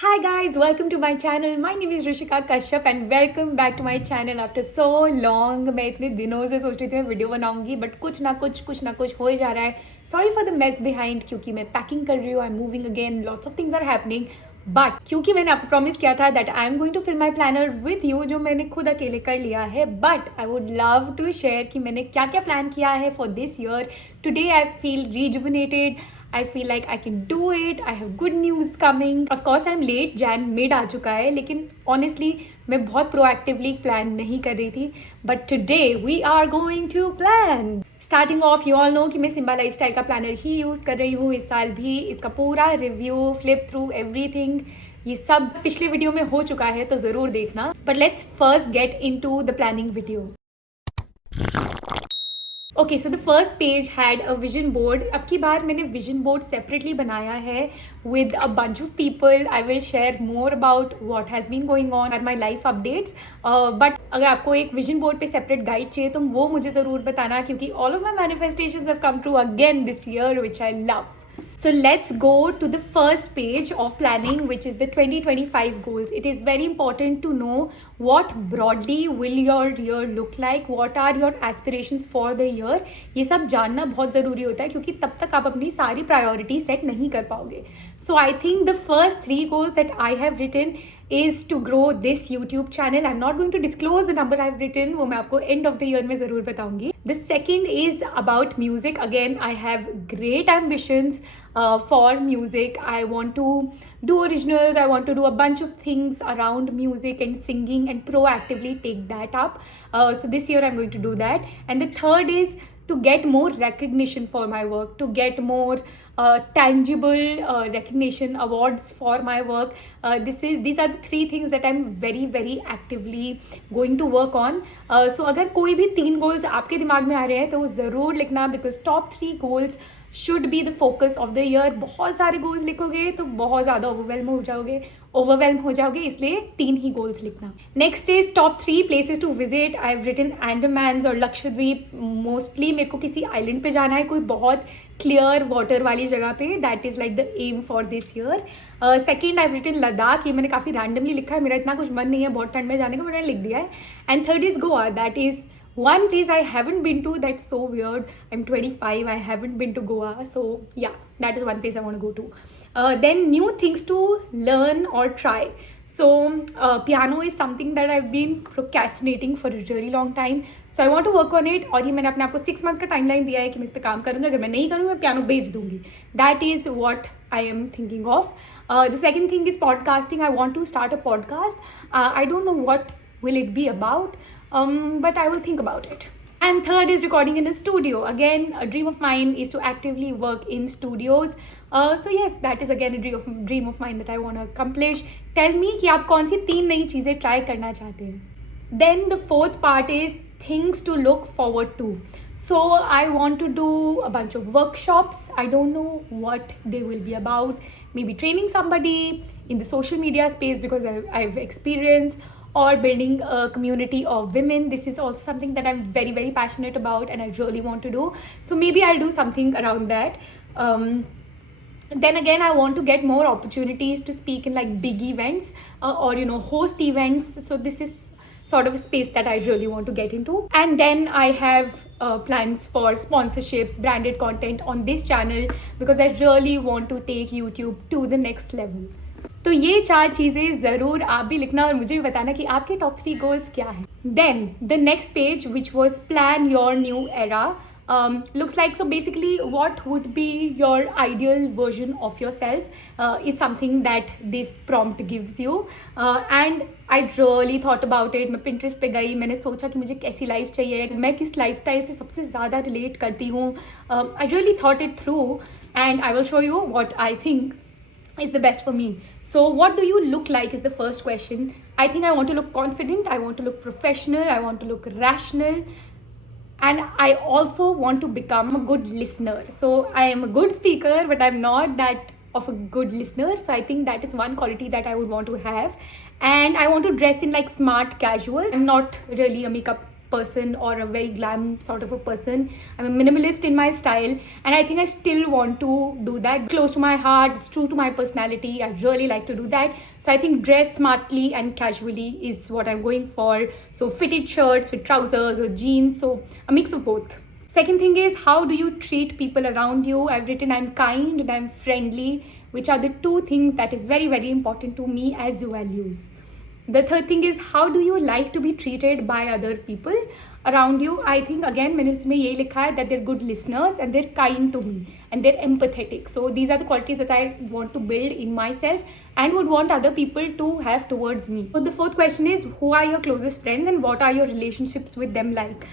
Hi guys, welcome to my channel. My name is Rishika Kashyap and welcome back to my channel after so long. मैं इतने दिनों से सोच रही थी मैं वीडियो बनाऊंगी बट कुछ ना कुछ हो ही जा रहा है. Sorry for the mess behind क्योंकि मैं पैकिंग कर रही हूँ. I am moving again. Lots of things are happening. But क्योंकि मैंने आपको प्रॉमिस किया था that I am going to fill my planner with you, जो मैंने खुद अकेले कर लिया है. But I would love to share कि मैंने क्या क्या प्लान किया है for this year. Today I feel rejuvenated. I feel like I can do it. I have good news coming. Of course I'm late. Jan mid आ चुका है लेकिन honestly मैं बहुत proactively plan नहीं कर रही थी. But today we are going to plan. Starting off, you all know कि मैं सिम्बा लाइफस्टाइल का प्लानर ही यूज़ कर रही हूँ इस साल भी. इसका पूरा रिव्यू, फ्लिप थ्रू, एवरीथिंग ये सब पिछले वीडियो में हो चुका है तो ज़रूर देखना. But let's first get into the planning video. Okay so the first page had a vision board. अब की बार मैंने विजन बोर्ड सेपरेटली बनाया है with a bunch of people. I will share more about what has been going on or my life updates. But अगर आपको एक vision board पे सेपरेट गाइड चाहिए तो वो मुझे ज़रूर बताना क्योंकि all of my manifestations have come true again this year which I love. So let's go to the first page of planning, which is the 2025 goals. It is very important to know what broadly will your year look like, what are your aspirations for the year. ये सब जानना बहुत ज़रूरी होता है क्योंकि तब तक आप अपनी सारी प्रायोरिटी सेट नहीं कर पाओगे. So I think the first 3 goals that I have written is to grow this YouTube channel. I'm not going to disclose the number I've written. वो मैं आपको end of the year में ज़रूर बताऊंगी. The second is about music. Again, I have great ambitions for music. I want to do originals. I want to do a bunch of things around music and singing and proactively take that up. So this year I'm going to do that. And the third is to get more recognition for my work, to get more tangible recognition, awards for my work. These are the 3 things that I'm very actively going to work on. So अगर कोई भी 3 goals आपके दिमाग में आ रहे हैं तो वो ज़रूर लिखना because top 3 goals should be the focus of the year. बहुत सारे गोल्स लिखोगे तो बहुत ज़्यादा ओवरवेल्म हो जाओगे इसलिए 3 ही गोल्स लिखना. Next is top 3 places to visit. I have written Andamans और लक्षद्वीप. मोस्टली मेरे को किसी आइलैंड पे जाना है, कोई बहुत क्लियर वाटर वाली जगह पे. That is like the aim for this year. Second I have written Ladakh. ये मैंने काफ़ी रैंडमली लिखा है, मेरा इतना कुछ मन नहीं है बहुत ठंड में जाने का, मैंने लिख दिया है. And third is Goa. That is one place I haven't been to. That's so weird. I'm 25. I haven't been to Goa. So yeah, that is one place I want to go to. Then new things to learn or try. So piano is something that I've been procrastinating for a really long time. So I want to work on it. और ये मैंने अपने आप को 6 months का timeline दिया है कि मैं इस पे काम करूँगी. अगर मैं नहीं करूँ मैं piano बेच दूँगी. That is what I am thinking of. The second thing is podcasting. I want to start a podcast. I don't know what will it be about. But I will think about it. And third is recording in a studio. Again, a dream of mine is to actively work in studios. So yes, that is again a dream of mine that I want to accomplish. Tell me कि आप कौन सी 3 नई चीज़ें try करना चाहते हैं. Then the fourth part is things to look forward to. So I want to do a bunch of workshops. I don't know what they will be about. Maybe training somebody in the social media space because I've experienced, or building a community of women. This is also something that I'm very passionate about and I really want to do. So maybe I'll do something around that. Then again, I want to get more opportunities to speak in like big events or host events. So this is sort of a space that I really want to get into. And then I have plans for sponsorships, branded content on this channel because I really want to take YouTube to the next level. तो ये 4 चीज़ें ज़रूर आप भी लिखना और मुझे भी बताना कि आपके टॉप 3 गोल्स क्या हैं. Then the next page which was plan your new era looks like, so basically what would be your ideal version of yourself is something that this prompt gives you. And I really thought about it. मैं Pinterest पे गई, मैंने सोचा कि मुझे कैसी life चाहिए, मैं किस लाइफस्टाइल से सबसे ज़्यादा रिलेट करती हूँ. I really thought it through and I will show you what I think is the best for me. So what do you look like is the first question. I think I want to look confident, I want to look professional, I want to look rational, and I also want to become a good listener. So I am a good speaker but I'm not that of a good listener. So I think that is one quality that I would want to have. And I want to dress in like smart casual. I'm not really a makeup person or a very glam sort of a person. I'm a minimalist in my style, and I think I still want to do that. Close to my heart, it's true to my personality. I really like to do that. So I think dress smartly and casually is what I'm going for. So fitted shirts with trousers or jeans, so a mix of both. Second thing is, how do you treat people around you? I've written I'm kind and I'm friendly, which are the two things that is very, very important to me as values. The third thing is, how do you like to be treated by other people around you? I think again मैंने उसमें ये लिखा है that they're good listeners and they're kind to me and they're empathetic. So these are the qualities that I want to build in myself and would want other people to have towards me. So the fourth question is, who are your closest friends and what are your relationships with them like?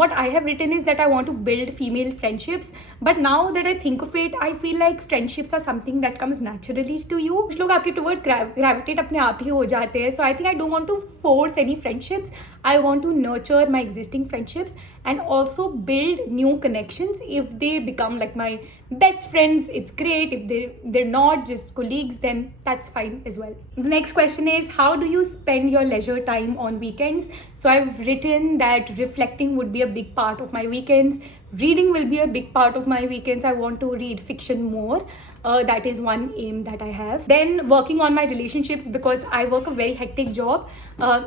What I have written is that I want to build female friendships, but now that I think of it, I feel like friendships are something that comes naturally to you. कुछ लोग आपके towards gravitate अपने आप ही हो जाते हैं. So I think I don't want to force any friendships. I want to nurture my existing friendships and also build new connections. If they become like my best friends, it's great. If they're not just colleagues, then that's fine as well. The next question is, how do you spend your leisure time on weekends? So I've written that reflecting would be a big part of my weekends. Reading will be a big part of my weekends. I want to read fiction more. That is one aim that I have. Then working on my relationships, because I work a very hectic job.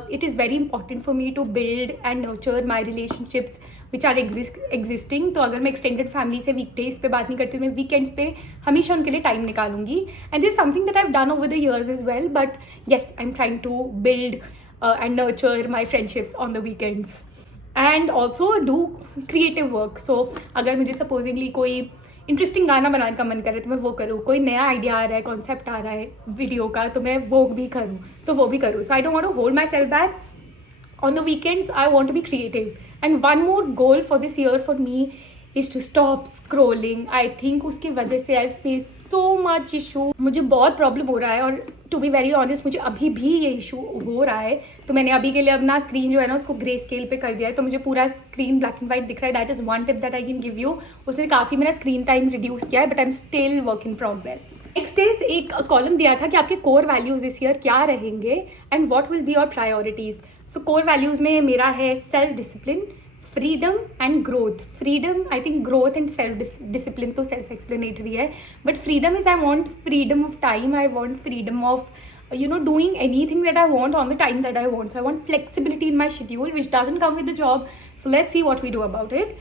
It is very important for me to build and nurture my relationships which are existing. तो अगर मैं extended family से weekdays पे बात नहीं करती, मैं weekends पे हमेशा उनके लिए time निकालूंगी. And this is something that I've done over the years as well. But yes, I'm trying to build and nurture my friendships on the weekends. And also do creative work. So अगर मुझे supposingly कोई interesting गाना बनाने का मन करे तो मैं वो करूँ. कोई नया आइडिया आ रहा है, कॉन्सेप्ट आ रहा है वीडियो का, तो मैं वो भी करूँ, तो वो भी करूँ. So I don't want to hold myself back. On the weekends, I want to be creative. And one more goal for this year for me is to stop scrolling. I think उसकी वजह से I face so much issue. मुझे बहुत problem हो रहा है, और to be very honest मुझे अभी भी ये इशू हो रहा है. तो मैंने अभी के लिए अपना स्क्रीन जो है ना उसको ग्रे स्केल पे कर दिया है, तो मुझे पूरा स्क्रीन ब्लैक एंड वाइट दिख रहा है. That is one tip that I can give you. उसने काफ़ी मेरा स्क्रीन टाइम रिड्यूस किया है, but I am still work in progress. Next is एक कॉलम दिया था कि आपके कोर वैल्यूज़ इस ईयर क्या रहेंगे and what will be your priorities. So core values में मेरा है self discipline, freedom and growth. Freedom, I think growth and self-discipline तो self-explanatory है, but freedom is I want freedom of time. I want freedom of doing anything that I want on the time that I want. So I want flexibility in my schedule, which doesn't come with the job. So let's see what we do about it.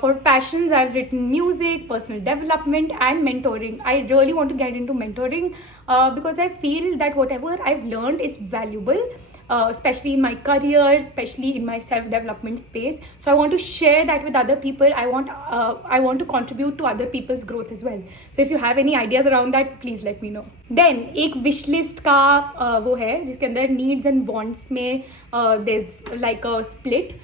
For passions, I've written music, personal development and mentoring. I really want to get into mentoring because I feel that whatever I've learned is valuable. Especially in my career, especially in my self-development space. So I want to share that with other people. I want to contribute to other people's growth as well. So if you have any ideas around that, please let me know. Then एक wish list का वो है जिसके अंदर needs and wants में there's like a split.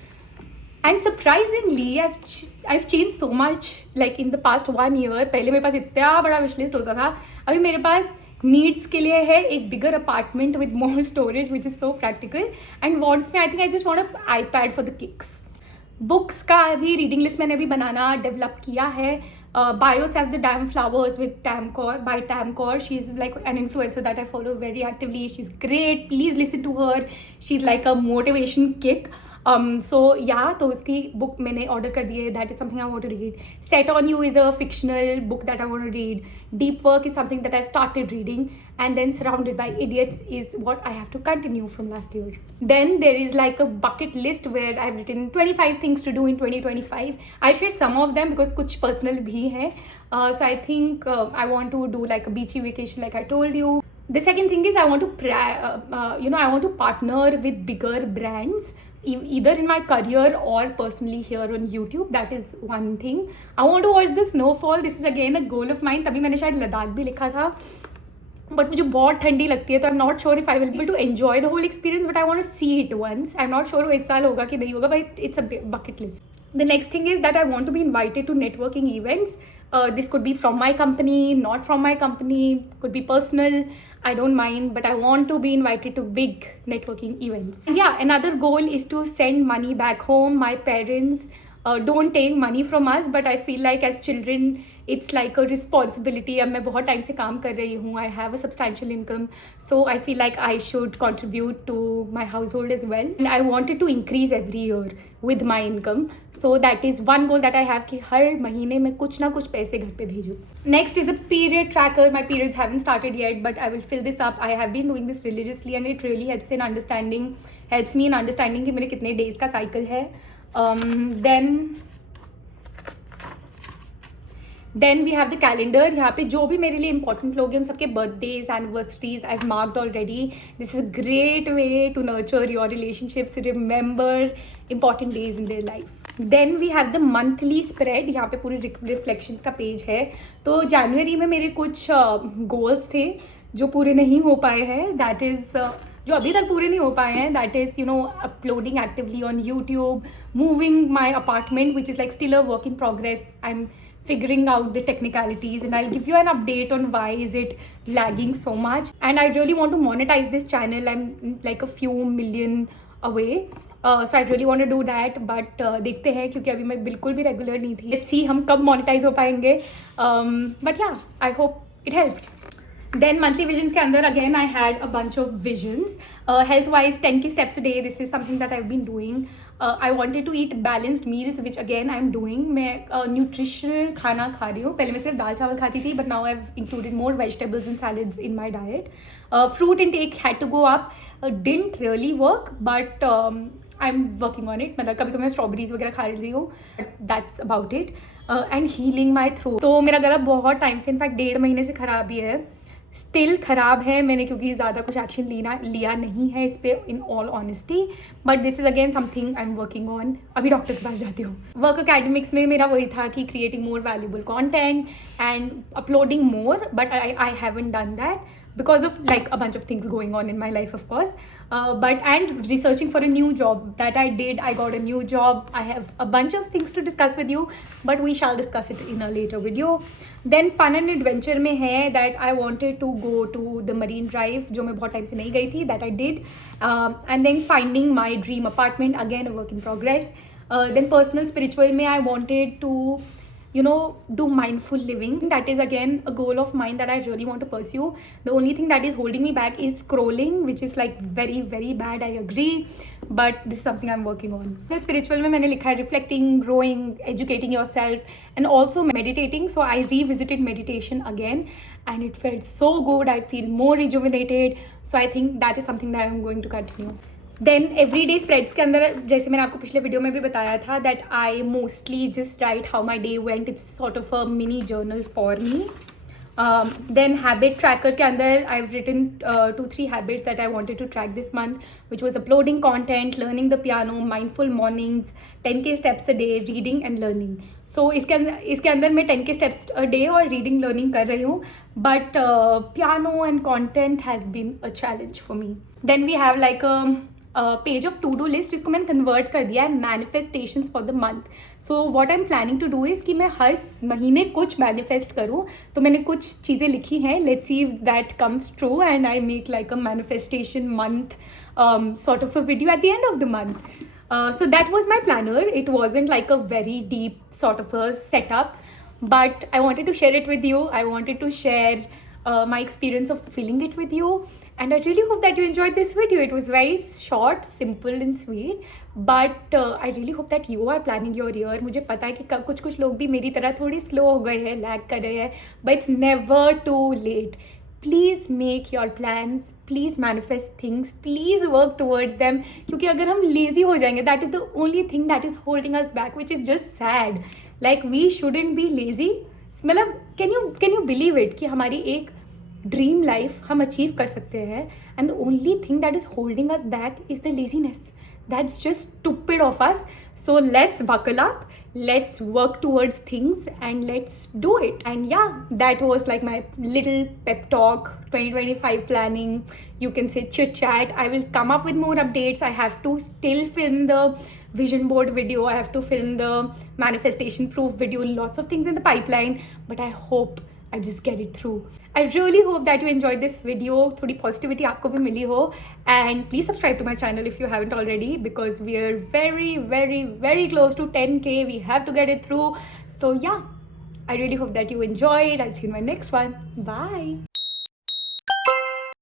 And surprisingly, I've changed so much like in the past 1 year. पहले मेरे पास इतना बड़ा wish list होता था, अभी मेरे पास नीड्स के लिए है एक bigger apartment with more storage which is so practical. And wants में I think I just want a iPad for the kicks. Books का अभी रीडिंग लिस्ट मैंने अभी बनाना डेवलप किया है. Bios have the Damn Flowers with Tamcor by Tamcor. She's like an influencer that I follow very actively. She's great. Please listen to her. She's like a motivation kick. So yeah, तो उसकी book मैंने order कर दी है. That is something I want to read. Set on you is a fictional book that I want to read. Deep work is something that I started reading. And then Surrounded by Idiots is what I have to continue from last year. Then there is like a bucket list where I've written 25 things to do in 2025. I'll share some of them because कुछ personal भी है. So I think I want to do like a beachy vacation like I told you. The second thing is I want to I want to partner with bigger brands, either in my career or personally here on YouTube. That is one thing. I want to watch the snowfall. This is again a goal of mine. तभी मैंने शायद लद्दाख भी लिखा था, but मुझे बहुत ठंडी लगती है, तो I am not sure if I will be able to enjoy the whole experience, but I want to see it once. I am not sure वो इस साल होगा कि नहीं होगा, but it's a bucket list. The next thing is that I want to be invited to networking events. This could be from my company, not from my company, could be personal. I don't mind, but I want to be invited to big networking events. And yeah, another goal is to send money back home. My parents don't take money from us, but I feel like as children it's like a responsibility. अब मैं बहुत time से काम कर रही हूँ, I have a substantial income, so I feel like I should contribute to my household as well, and I wanted to increase every year with my income. So that is one goal that I have कि हर महीने में कुछ ना कुछ पैसे घर पे भेजूँ. Next is a period tracker. My periods haven't started yet, but I will fill this up. I have been doing this religiously and it really helps me in understanding कि मेरे कितने days का cycle है. Then we have the calendar. यहाँ पे जो भी मेरे लिए important लोग हैं उन सबके birthdays, anniversaries I've marked already. This is a great way to nurture your relationships, remember important days in their life. Then we have the monthly spread. यहाँ पे पूरी reflections का पेज है. तो जनवरी में मेरे कुछ goals थे जो पूरे नहीं हो पाए हैं. That is जो अभी तक पूरे नहीं हो पाए हैं. That is, you know, uploading actively on YouTube, moving my apartment, which is like still a work in progress. I'm figuring out the technicalities and I'll give you an update on why is it lagging so much. And I really want to monetize this channel. I'm like a few million away. So I really want to do that, but देखते हैं क्योंकि अभी मैं बिल्कुल भी regular नहीं थी. Let's see हम कब monetize हो पाएंगे. But yeah, I hope it helps. Then monthly visions के अंदर again I had a bunch of visions. Health wise 10k steps a day. This is something that I've been doing. I wanted to eat balanced meals, which again I'm doing. मैं nutritional खाना खा रही हूँ. पहले मैं सिर्फ दाल चावल खाती थी, but now I've included more vegetables and salads in my diet. Fruit intake had to go up. Didn't really work, but I'm working on it. मतलब कभी कभी मैं स्ट्रॉबेरीज वगैरह खा रही हूँ. That's about it. And healing my throat. तो मेरा गला बहुत टाइम से, इनफैक्ट 1.5 महीने से ख़राब ही है. स्टिल ख़राब है. मैंने क्योंकि ज़्यादा कुछ एक्शन लिया नहीं है इस पर, in all honesty. But this is again something I am working on. अभी डॉक्टर के पास जाती हूँ. वर्क अकेडमिक्स में मेरा वही था कि creating more valuable content and uploading more, but I haven't done that because of like a bunch of things going on in my life, of course, and researching for a new job that I did. I got a new job. I have a bunch of things to discuss with you, but we shall discuss it in a later video. Then fun and adventure में है that I wanted to go to the Marine Drive जो मैं बहुत time से नहीं गई थी. That I did. And then finding my dream apartment, again a work in progress. Then personal spiritual में I wanted to, you know, do mindful living. That is again a goal of mine that I really want to pursue. The only thing that is holding me back is scrolling, which is like very very bad, I agree, but this is something I'm working on. The spiritual में मैंने लिखा है reflecting, growing, educating yourself and also meditating. So I revisited meditation again and it felt so good. I feel more rejuvenated, so I think that is something that I'm going to continue. Then every day spreads के अंदर जैसे मैंने आपको पिछले video में भी बताया था that I mostly just right how my day went. It's sort of a mini journal for me. Then habit tracker के अंदर I've written 2-3 habits that I wanted to track this month, which was uploading content, learning the piano, mindful mornings, 10k steps a day, reading and learning. So इसके अंदर मैं 10k steps a day और reading learning कर रही हूँ, but piano and content has been a challenge for me. Then we have like a page of to do list जिसको मैंने convert कर दिया है manifestations for the month. So what I am planning to do is कि मैं हर महीने कुछ manifest करूँ. तो मैंने कुछ चीज़ें लिखी हैं. Let's see if that comes true and I make like a manifestation month sort of a video at the end of the month. So that was my planner. It wasn't like a very deep sort of a setup, but I wanted to share it with you. I wanted to share my experience of feeling it with you, and I really hope that you enjoyed this video. It was very short, simple and sweet, but I really hope that you are planning your year. मुझे पता है कि कुछ लोग भी मेरी तरह थोड़ी स्लो हो गए हैं, लैग कर रहे हैं, but it's never too late. Please make your plans, please manifest things, please work towards them. क्योंकि अगर हम लेज़ी हो जाएंगे that is the only thing that is holding us back, which is just sad. Like we shouldn't be lazy. मतलब can you believe it कि हमारी एक dream life हम अचीव कर सकते हैं and the only thing that is holding us back is the laziness. That's just stupid of us. So let's buckle up, let's work towards things and let's do it. And yeah, that was like my little pep talk, 2025 planning, you can say chit chat. I will come up with more updates. I have to still film the vision board video, I have to film the manifestation proof video, lots of things in the pipeline, but I hope I just get it through. I really hope that you enjoyed this video. थोड़ी positivity आपको भी मिली हो. And please subscribe to my channel if you haven't already, because we are very, very, very close to 10K. We have to get it through. So yeah, I really hope that you enjoyed. I'll see you in my next one. Bye.